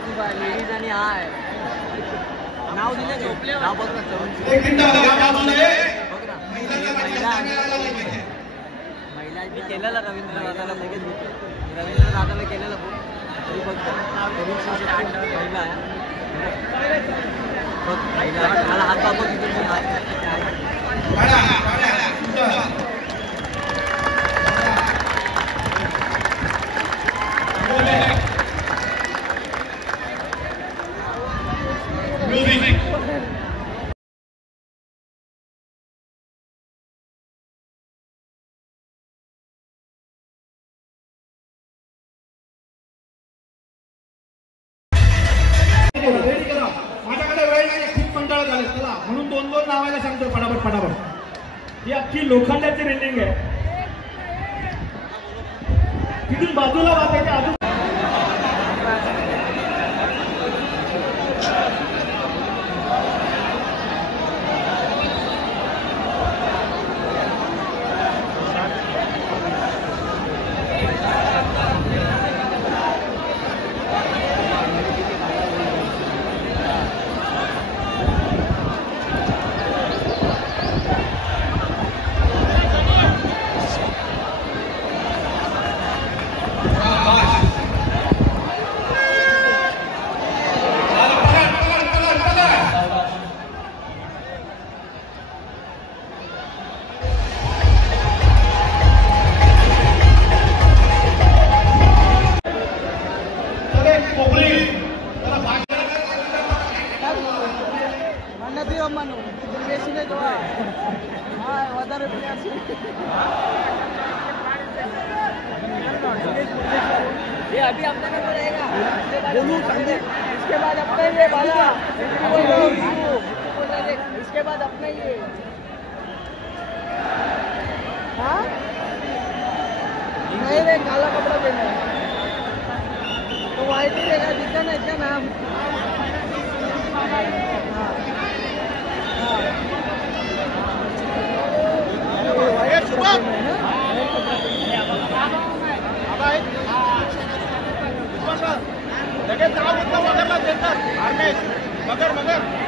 Ladies आणि हा आहे नाव दिलं झोपले नाव बघ ना तरुण महिला मी केलेलं रवींद्र दादाला लगेच रवींद्र दादाला केलेलं बघ तरी बघ महिला आहे बघ महिला मला हात दाखव तिथे मी आहे माझ्याकडे वेळ नाही खूप कंटाळा झाले चला म्हणून दोन नावायला सांगतो फटाफट ही अख्खी लोखंडाची रेलिंग आहे तिथून बाजूला वाचायचे अजून ये अभी अपना नंबर रहेगा इसके बाद अपना ही है बाला इसके बाद अपना ही है हाँ नहीं रे काला कपड़ा पहना है तो वाइट ही रहेगा दिखा ना इसका नाम मगर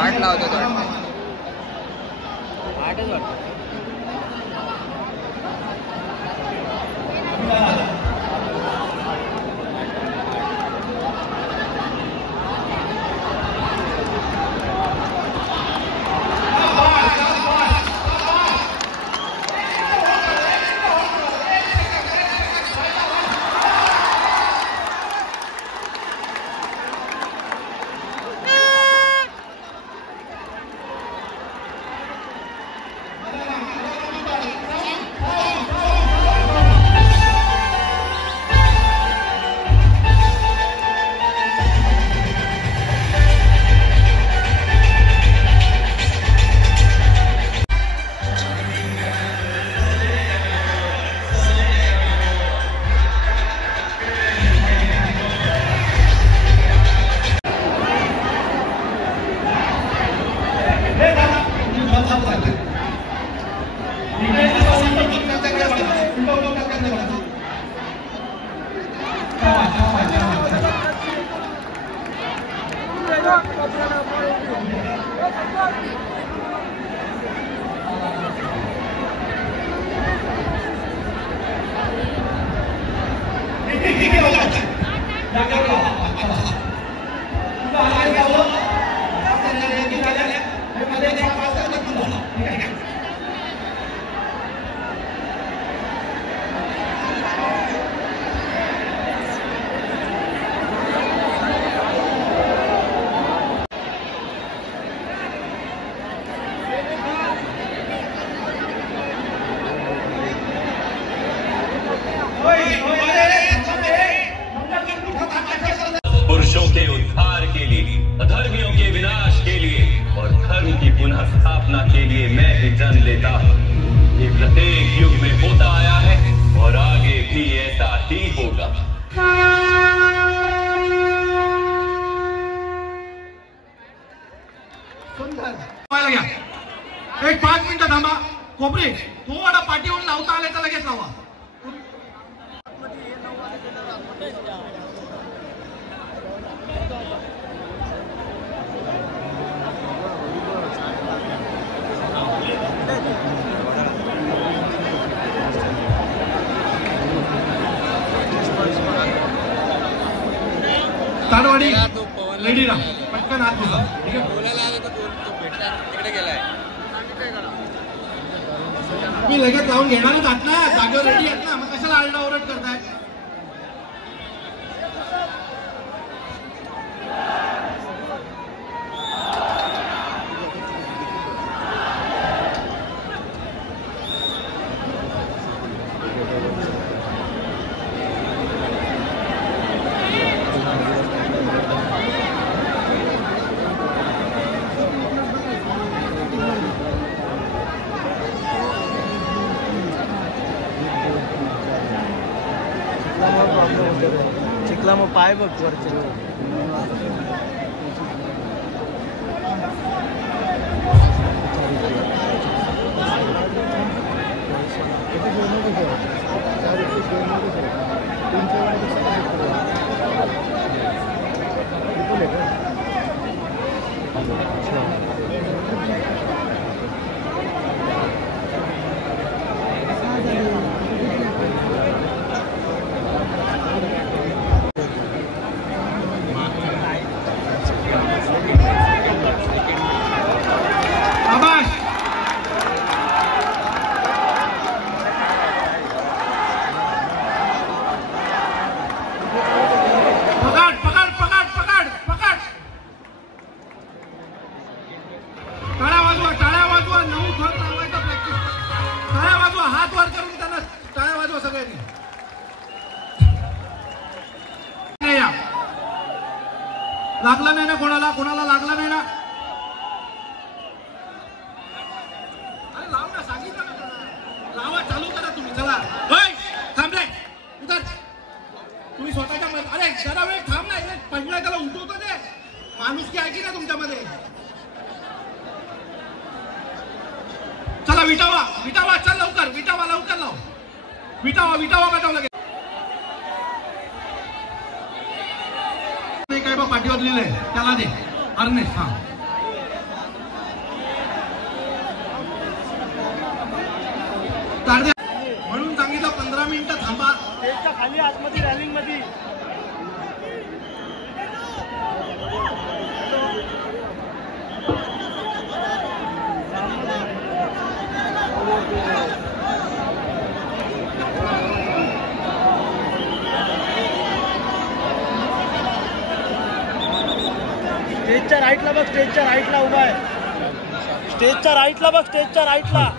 आठ लावतो तो आठच वाटतं जागेवर लावा. तुझं हाताने लावलं. हे झालं. हे मध्ये एक पाच वाजता बंद झाला. ठीक आहे. पुरुषों के उद्धार के लिए, अधर्मियों के विनाश के लिए और धर्म की पुनः स्थापना के लिए मैं ही जन्म लेता हूँ. ये प्रत्येक युग में होता आया है और आगे भी ऐसा ही होगा. एक 5 मिनिटं थांबा. कोपरे थोडा पाठीवर लावता आले तर लगेच लावा. ताडवाडी रेडी राहा. पटकन हात घुसा. ठीक आहे. मी लगेच लावून घेणारच आहात ना. जागेवर रेडी आहेत ना. मग कशाला आरडा ओरड करताय. चिखला मग पाय बघ वरचे. लागला नाही ना कोणाला. कोणाला लागला नाही ना. अरे लाव ना. सांगितलं ना. लावा. चालू करा तुम्ही. चला. थांबले उतर. तुम्ही स्वतःच्या अरे जरा वेळ थांब ना. पहिला त्याला उठवतो ते. माणुसकी आहे की ना तुमच्यामध्ये. चला विटावा. विटावा. चल लवकर. विटावा. लवकर लाव. विटावा. विटावा पाठवलं लागेल. काय बा पाठीवर लिहिलंय त्याला दे. अर्नेस. हा म्हणून सांगितलं 15 मिनिटं थांबा. खाली आतमध्ये रॅलिंग मध्ये. स्टेजच्या राईटला बघ. स्टेजच्या राईटला उभा आहे. स्टेजच्या राईटला बघ. स्टेजच्या राईटला.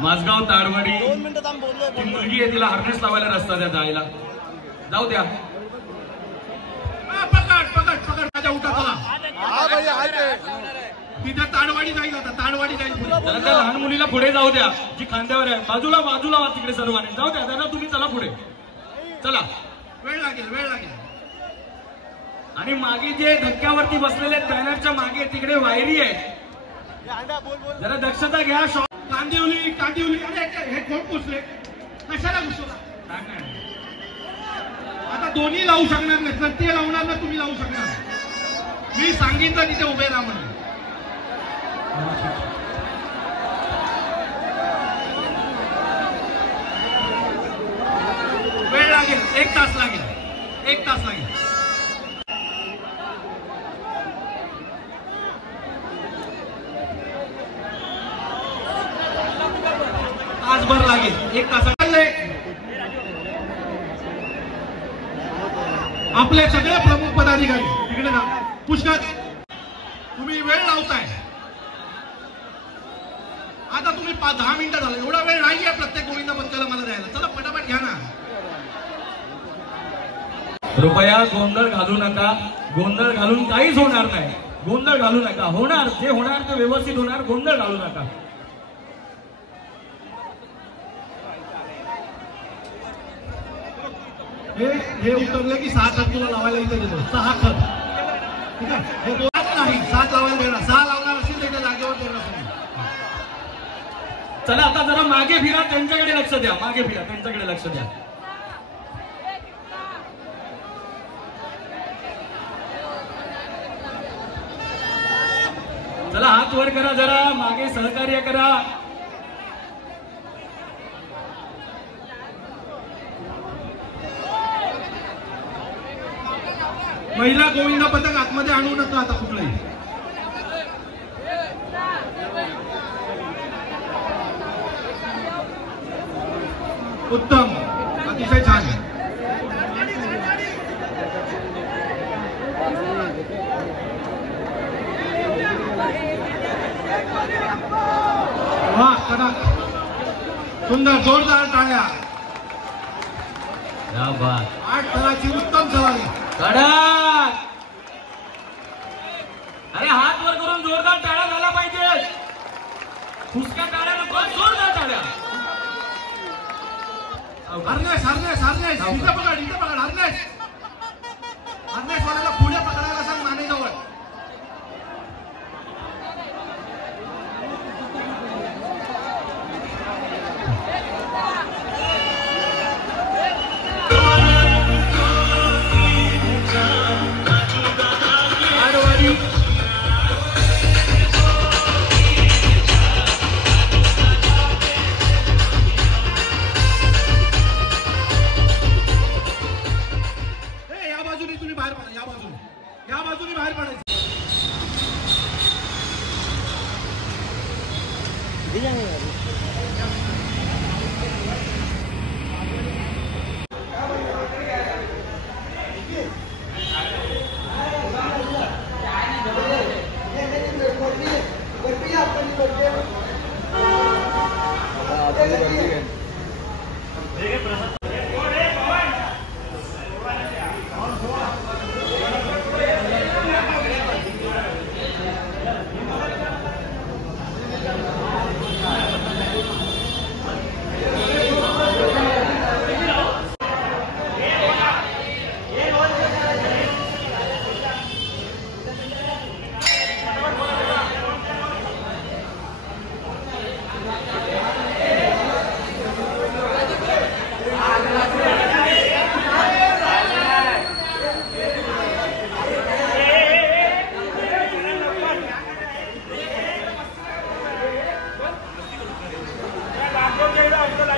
माझगाव ताडवाडी 2 मिनिटं थांब. बोललो. मुलगी आहे. तिला हार्नेस लावायला रस्ता द्या. जायला जाऊ द्या. पकड पकड पकड. माझ्या उठा. चला. तिथे ताडवाडी जाईल. आता ताडवाडी जाईल. त्या लहान मुलीला पुढे जाऊ द्या. जी खांद्यावर आहे. बाजूला बाजूला वा. तिकडे सर्वांनी जाऊ द्या. दादा तुम्ही चला पुढे. चला. वेळ लागेल. वेळ लागेल. आणि मागे जे धक्क्यावरती बसलेले बॅनरच्या मागे तिकडे वायरी आहे. जरा दक्षता घ्या. कांदिवली. कांदिवली. अरे हे कोण पोचले. कशाला घुसवला. आता दोन्ही लावू शकणार नाही. तर ते लावणार ना. तुम्ही लावू शकणार. मी सांगितलं तिथे उभे राहा म्हणून. वेळ लागेल. 1 तास लागेल. 1 तास लागेल. तासभर लागेल. 1 तासात आपले सगळे प्रमुख पदाधिकारी तिकडे ना. पुष्कळ तुम्ही वेळ लावताय. आता तुम्ही 10 मिनिटं झालं. एवढा वेळ नाहीये प्रत्येक गोविंद पथकाला मला द्यायला. चला पटापट घ्या ना. कृपया गोंधळ घालू नका. गोंधळ घालून काहीच होणार नाही. गोंधळ घालू नका. होणार जे होणार ते व्यवस्थित होणार. गोंधळ घालू नका. हे उतरले की 6 खत तुला लावायला इथे देतो. 6 खत. ठीक आहे. हे 2 नाही 7 लावायला देणार. 6 लावणार असेल तर जागेवर देणार. चला आता जरा मागे फिरा. त्यांच्याकडे लक्ष द्या. मागे फिरा. त्यांच्याकडे लक्ष द्या. चला हात वर करा. जरा मागे सहकार्य करा. महिला गोविंद पथक आतमध्ये आणू नका आता कुठलंही. उत्तम. अतिशय छान. वा कडक. सुंदर जोरदार टाळ्या. 8 थराची उत्तम सवारी. कडक. अरे हात वर करून जोरदार टाळ्या झाला पाहिजे. फुसक्या टाळ्या नको. जोरदार टाळ्या. हरनेश हरनेश हरनेश इथे पकड. इथे पकड. हरनेश हरनेश वाल्याला पुढे पकडायला सांग मानेजवळ. या बाजूने बाहेर पडायचं.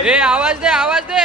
ए आवाज दे आवाज दे.